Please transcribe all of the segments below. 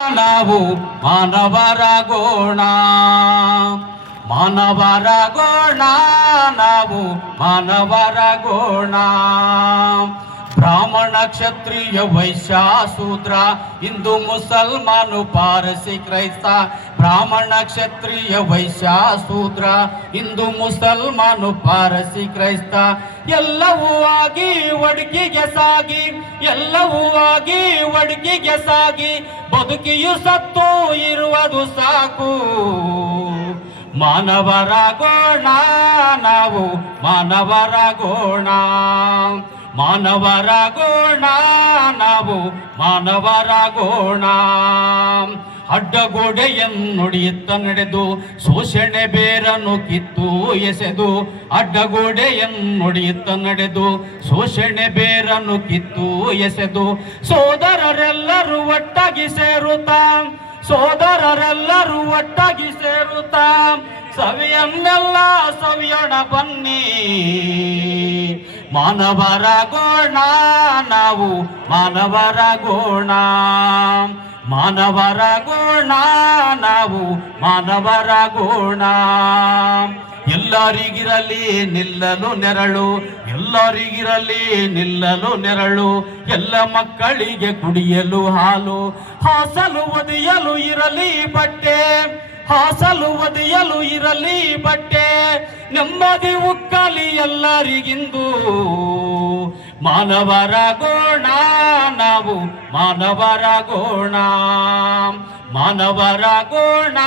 ನಾವು ಮಾನವರಾಗೋಣ, ಮಾನವರಾಗೋಣ, ನಾವು ಮಾನವರಾಗೋಣ. ಬ್ರಾಹ್ಮಣ ಕ್ಷತ್ರಿಯ ವೈಶ್ಯ ಶೂದ್ರ ಹಿಂದೂ ಮುಸಲ್ಮಾನು ಪಾರಸಿ ಕ್ರೈಸ್ತ. ಬ್ರಾಹ್ಮಣ ಕ್ಷತ್ರಿಯ ವೈಶ್ಯ ಶೂದ್ರ ಹಿಂದೂ ಮುಸಲ್ಮಾನು ಪಾರಸಿ ಕ್ರೈಸ್ತ. ಎಲ್ಲವೂ ಆಗಿ ಒಡಗಿಗೆ ಸಾಗಿ, ಎಲ್ಲವೂ ಆಗಿ ಒಡಗಿಗೆ ಸಾಗಿ, ಬದುಕಿಯು ಸತ್ತು ಇರುವುದು ಸಾಕು. ಮಾನವರಾಗೋಣ, ನಾವು ಮಾನವರಾಗೋಣ, ಮಾನವರಾಗೋಣ, ನಾವು ಮಾನವರಾಗೋಣ. ಅಡ್ಡಗೋಡೆಯನ್ನುಡಿಯುತ್ತ ನಡೆದು ಶೋಷಣೆ ಬೇರನ್ನು ಕಿತ್ತು ಎಸೆದು, ಅಡ್ಡಗೋಡೆಯನ್ನುಡಿಯುತ್ತ ನಡೆದು ಶೋಷಣೆ ಬೇರನ್ನು ಕಿತ್ತು ಎಸೆದು, ಸೋದರರೆಲ್ಲರೂ ಒಟ್ಟಾಗಿ ಸೇರುತ್ತಾ, ಸೋದರರೆಲ್ಲರೂ ಒಟ್ಟಾಗಿ ಸೇರುತ್ತಾ, ಸವಿಯನ್ನೆಲ್ಲ ಸವಿಯೋಣ ಬನ್ನಿ. ಮಾನವರಾಗೋಣ, ನಾವು ಮಾನವರಾಗೋಣ, ಮಾನವರಾಗೋಣ, ನಾವು ಮಾನವರಾಗೋಣ. ಎಲ್ಲರಿಗಿರಲಿ ನಿಲ್ಲಲು ನೆರಳು, ಎಲ್ಲರಿಗಿರಲಿ ನಿಲ್ಲಲು ನೆರಳು, ಎಲ್ಲ ಮಕ್ಕಳಿಗೆ ಕುಡಿಯಲು ಹಾಲು, ಹಾಸಲು ಒದೆಯಲು ಇರಲಿ ಬಟ್ಟೆ, ಹಾಸಲು ಒದೆಯಲು ಇರಲಿ ಬಟ್ಟೆ, ನೆಮ್ಮದಿ ಉಕ್ಕಲಿ ಎಲ್ಲರಿಗಿಂದು. ಮಾನವರಾಗೋಣ, ನಾವು ಮಾನವರಾಗೋಣ, ಮಾನವರಾಗೋಣ,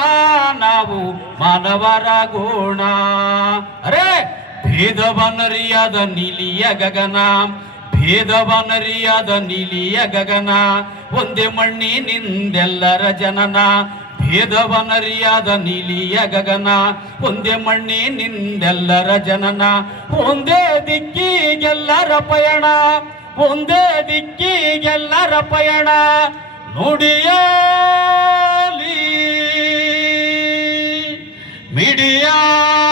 ನಾವು ಮಾನವರಾಗೋಣ. ಅರೆ ಭೇದವನರಿಯಾದ ನೀಲಿಯ ಗಗನ, ಭೇದವನರಿಯಾದ ನೀಲಿಯ ಗಗನ, ಒಂದೇ ಮಣ್ಣಿನಿಂದೆಲ್ಲರ ಜನನ. ಭೇದವನರಿಯಾದ ನೀಲಿಯ ಗಗನ, ಒಂದೇ ಮಣ್ಣಿನಿಂದೆಲ್ಲರ ಜನನ. ಒಂದೇ ದಿಕ್ಕಿಗೆಲ್ಲರ ಪಯಣ, ಒಂದೇ ದಿಕ್ಕಿಗೆಲ್ಲರ ಪಯಣ. ನುಡಿಯಾಲಿ ಮಿಡಿಯಾಲಿ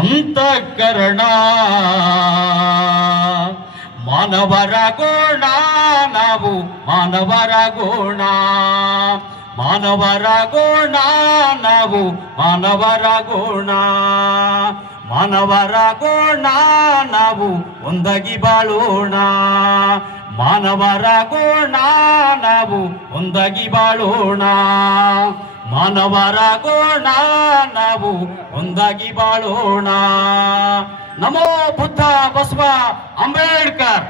ಅಂತಃಕರಣ. ಮಾನವರಾಗೋಣ, ನಾವು ಮಾನವರಾಗೋಣ, ಮಾನವರಾಗೋಣ, ನಾವು ಮಾನವರಾಗೋಣ, ಮಾನವರಾಗೋಣ, ನಾವು ಒಂದಾಗಿ ಬಾಳೋಣ. ಮಾನವರಾಗೋಣ, ನಾವು ಒಂದಾಗಿ ಬಾಳೋಣ, ಮಾನವರಾಗೋಣ, ನಾವು ಒಂದಾಗಿ ಬಾಳೋಣ. ನಮೋ ಬುದ್ಧ ಬಸವ ಅಂಬೇಡ್ಕರ್.